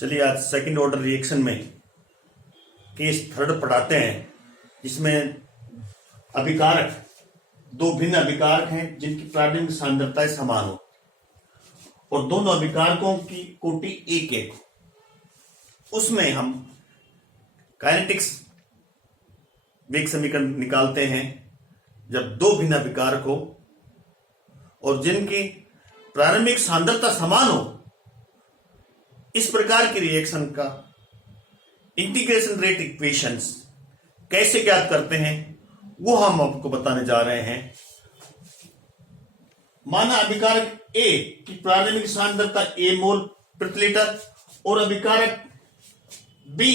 चलिए आज second order reaction में केस थर्ड पढ़ाते हैं, जिसमें अभिकारक दो भिन्न अभिकारक हैं जिनकी प्रारंभिक सांद्रताएं समान हो और दोनों अभिकारकों की कोटि एक एक हो। उसमें हम काइनेटिक्स वेग समीकरण निकालते हैं जब दो भिन्न अभिकारक हो और जिनकी प्रारंभिक सांद्रता समान हो। इस प्रकार की रिएक्शन का इंटीग्रेशन रेट इक्वेशंस कैसे ज्ञात करते हैं वो हम आपको बताने जा रहे हैं। माना अभिकारक ए की प्रारंभिक सांद्रता ए मोल प्रति लीटर और अभिकारक बी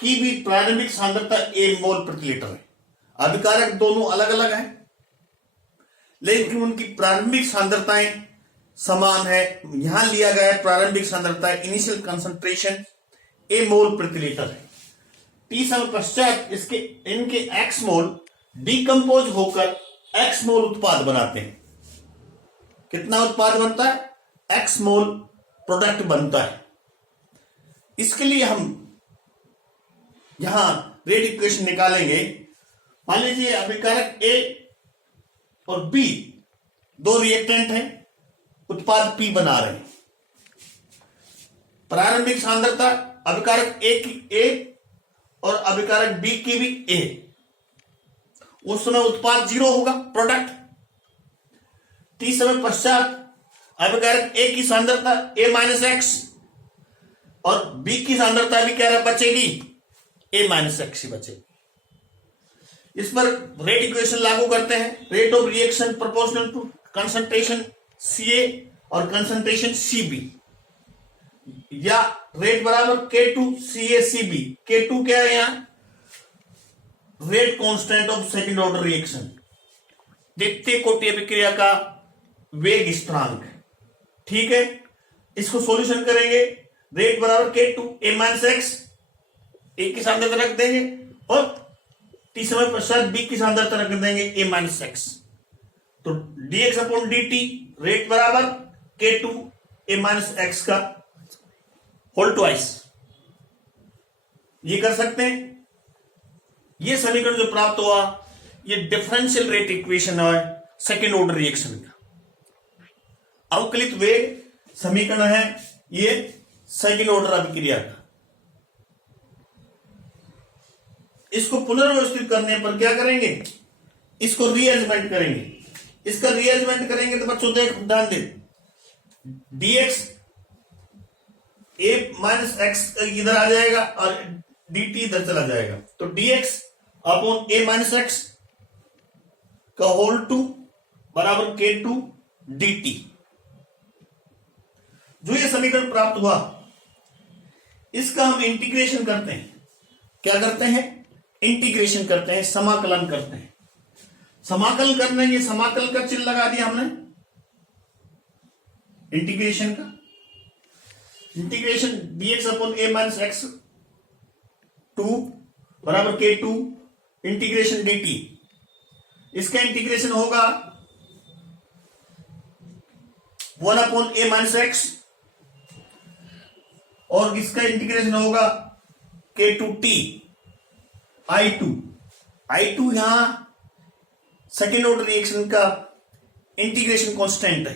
की भी प्रारंभिक सांद्रता ए मोल प्रति लीटर है। अभिकारक दोनों अलग अलग हैं लेकिन उनकी प्रारंभिक सांद्रताएं समान है। यहां लिया गया है प्रारंभिक सांद्रता इनिशियल कंसंट्रेशन ए मोल प्रति लीटर है। टी समय पश्चात इनके एक्स मोल डिकम्पोज होकर एक्स मोल उत्पाद बनाते हैं। कितना उत्पाद बनता है? एक्स मोल प्रोडक्ट बनता है। इसके लिए हम यहां रेट इक्वेशन निकालेंगे। मान लीजिए अभिकारक ए और बी दो रिएक्टेंट हैं, उत्पाद पी बना रहे हैं। प्रारंभिक सांद्रता अभिकारक ए की ए और अभिकारक बी की भी ए। उस समय उत्पाद 0 होगा, प्रोडक्ट। टी समय पश्चात अभिकारक ए की सांद्रता ए माइनस एक्स और बी की सांद्रता भी क्या बचेगी? ए माइनस एक्स ही बचेगी। इस पर रेट इक्वेशन लागू करते हैं। Rate of reaction proportional to concentration Ca और कंसंट्रेशन Cb या रेट बराबर K2 CaCb। K2 क्या है? यहां rate constant of second order reaction, द्वितीय कोटि अभिक्रिया का वेग स्थिरांक। ठीक है, इसको सॉल्यूशन करेंगे। रेट बराबर K2 A माइनस एक्स, ए की सांद्रता रख देंगे और टी समय पश्चात बी की सांद्रता रख देंगे ए माइनस एक्स। तो dx अपॉन dt रेट बराबर K2 A माइनस एक्स का होल ट्वाइस। ये कर सकते हैं। ये समीकरण जो प्राप्त हुआ ये डिफरेंशियल रेट इक्वेशन है सेकेंड ऑर्डर रिएक्शन का। अवकलित वेग समीकरण है ये सेकेंड ऑर्डर अभिक्रिया का। इसको पुनर्व्यवस्थित करने पर क्या करेंगे? इसको रीअरेंजमेंट करेंगे। इसका रीअरेंजमेंट करेंगे तो बच्चों देख ध्यान दे, dx a माइनस एक्स इधर आ जाएगा और dt इधर चला जाएगा। तो dx upon a minus x का होल टू बराबर K2 dt। जो ये समीकरण प्राप्त हुआ इसका हम इंटीग्रेशन करते हैं। क्या करते हैं? इंटीग्रेशन करते हैं, समाकलन करते हैं। समाकलन करने, ये समाकलन का चिन्ह लगा दिया हमने इंटीग्रेशन का। Integration dx upon a minus x 2 बराबर K2 इंटीग्रेशन dt। इसका इंटीग्रेशन होगा 1 अपॉन a माइनस एक्स और इसका इंटीग्रेशन होगा K2t I2 यहां सेकेंड ऑर्डर रिएक्शन का इंटीग्रेशन कांस्टेंट है,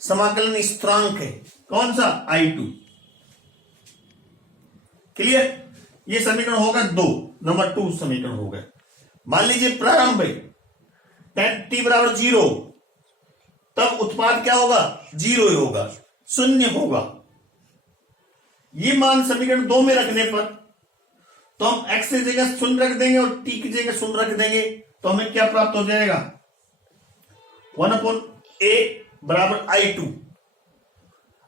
समाकलन स्थिरांक है। कौन सा? I2। क्लियर? ये समीकरण होगा 2, नंबर 2 समीकरण होगा। मान लीजिए प्रारंभ है t बराबर 0, तब उत्पाद क्या होगा? 0 ही होगा, शून्य होगा। ये मान समीकरण 2 में रखने पर तो हम x की जगह शून्य रख देंगे और t की जगह शून्य रख देंगे तो हमें क्या प्राप्त हो जाएगा? 1 अपॉन a बराबर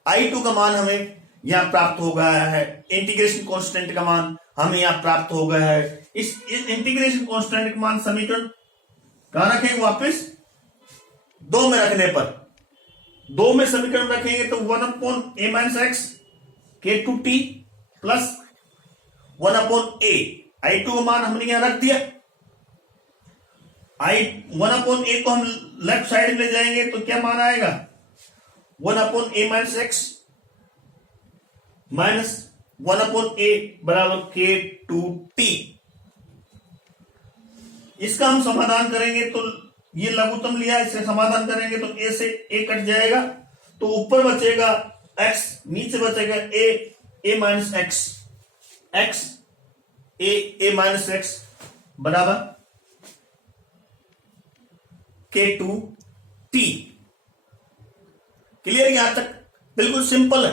I2 का मान हमें यहां प्राप्त हो गया है। इंटीग्रेशन कांस्टेंट का मान हमें यहां प्राप्त हो गया है। इस इंटीग्रेशन कांस्टेंट का मान समीकरण कहां रखेंगे? वापस 2 में रखने पर 2 में समीकरण रखेंगे तो 1 upon a minus x K2t plus 1 upon a। I2 का मान हमने यहां रख दिया। 1 अपॉन a को हम लेफ्ट साइड में ले जाएंगे तो क्या मान आएगा? 1 upon a minus x minus 1/a बराबर k2t। इसका हम समाधान करेंगे तो ये लघुत्तम लिया, इसे समाधान करेंगे तो a से a कट जाएगा, तो ऊपर बचेगा x, नीचे बचेगा a minus x a minus x बराबर k2t। क्लियर? यहां तक बिल्कुल सिंपल है।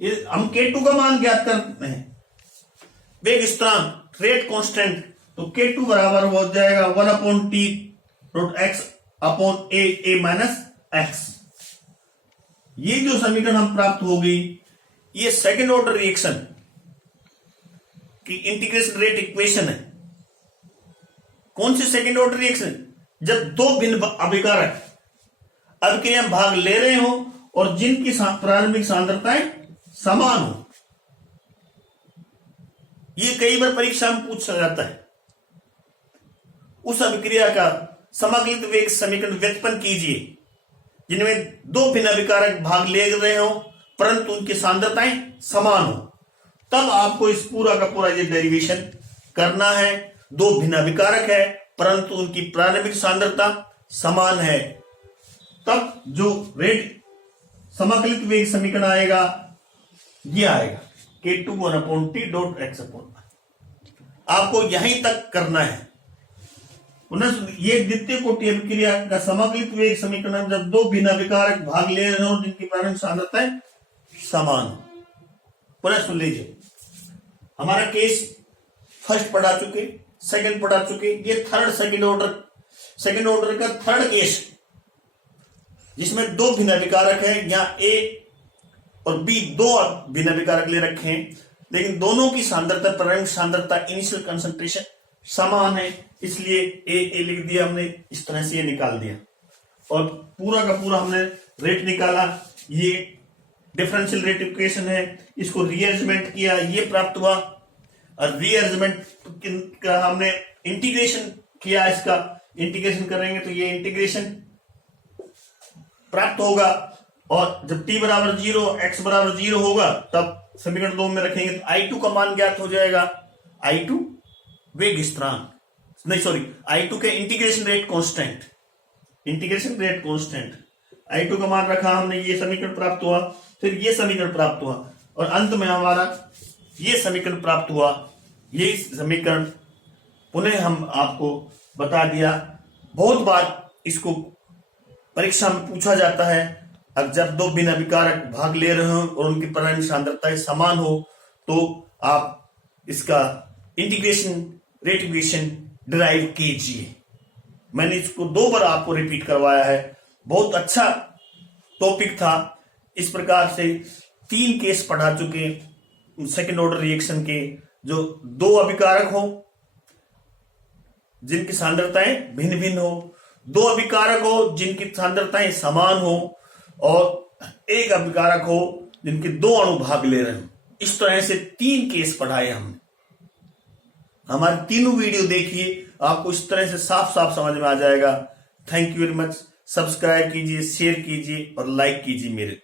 ये हम k2 का मान ज्ञात करते हैं, वेग स्थिरांक रेट कांस्टेंट, तो k2 बराबर हो जाएगा 1/t root x upon a minus x। ये जो समीकरण हम प्राप्त होगी, ये सेकेंड ऑर्डर रिएक्शन की इंटीग्रेशन रेट इक्वेशन है। कौन सी सेकेंड ऑर्डर रिएक्शन? जब दो भिन्न अभिकारक अभिक्रिया में भाग ले रहे हो और जिनकी प्रारंभिक सांद्रताएं समान हो। ये कई बार परीक्षा में पूछा जाता है। उस अभिक्रिया का समाकलित वेग समीकरण व्युत्पन्न कीजिए जिनमें दो भिन्न अभिकारक भाग ले रहे हो परंतु उनकी सांद्रताएं समान हो। तब आपको इस पूरा का पूरा ये डेरिवेशन करना है। दो भिन्न अभिकारक है परंतु उनकी प्रारंभिक सांद्रता समान है, तब जो रेट समाकलित वेग समीकरण आएगा ये आएगा k2 1/t dot x upon. आपको यहीं तक करना है। ये द्वितीय कोटि अभिक्रिया का समाकलित वेग समीकरण जब दो भिन्न अभिकारक भाग ले रहे हो जिनकी प्रारंभिक सांद्रताएं समान हो। पुनः सुन लीजिए, हमारा केस फर्स्ट पढ़ा चुके, सेकंड पढ़ा चुके, ये थर्ड सेकंड ऑर्डर का थर्ड केस जिसमें दो भिन्न अभिकारक है। यहां a और b दो भिन्न अभिकारक ले रखे हैं, लेकिन दोनों की सांद्रता प्रारंभिक सांद्रता इनिशियल कंसंट्रेशन समान है, इसलिए ए लिख दिया हमने। इस तरह से ये निकाल दिया और पूरा का पूरा हमने रेट निकाला। ये डिफरेंशियल रेट इक्वेशन है, इसको रीअरेंजमेंट किया, ये प्राप्त हुआ। और रीअरेंजमेंट का हमने इंटीग्रेशन किया, इसका इंटीग्रेशन करेंगे तो ये इंटीग्रेशन प्राप्त होगा। और जब t बराबर 0 x बराबर 0 होगा तब समीकरण 2 में रखेंगे तो I2 का मान ज्ञात हो जाएगा। I2 वेग स्थिरांक, नहीं सॉरी, I2 के इंटीग्रेशन रेट कांस्टेंट I2 का मान रखा हमने, ये समीकरण प्राप्त हुआ। फिर ये समीकरण प्राप्त हुआ और अंत में हमारा ये समीकरण प्राप्त हुआ। ये समीकरण पुनः हम आपको बता दिया। बहुत बार इसको परीक्षा में पूछा जाता है। अब जब दो भिन्न अभिकारक भाग ले रहे हो और उनकी प्रारंभिक सांद्रताएं समान हो तो आप इसका इंटीग्रेशन रेट इक्वेशन डिराइव कीजिए। मैंने इसको 2 बार आपको रिपीट करवाया है। बहुत अच्छा टॉपिक था। इस प्रकार से 3 केस पढ़ा चुके सेकेंड ऑर्डर रिएक्शन के, जो दो अभिकारक हो जिनकी सांद्रताएं भिन्न भिन्न हो, दो अभिकारक हो जिनकी सांद्रताएं समान हो, और एक अभिकारक हो जिनके दो अणु भाग ले रहे हो। इस तरह से 3 केस पढ़ाए हमने। हमारे तीनों वीडियो देखिए, आपको इस तरह से साफ साफ समझ में आ जाएगा। Thank you very much. Subscribe कीजिए, शेयर कीजिए और लाइक कीजिए मेरे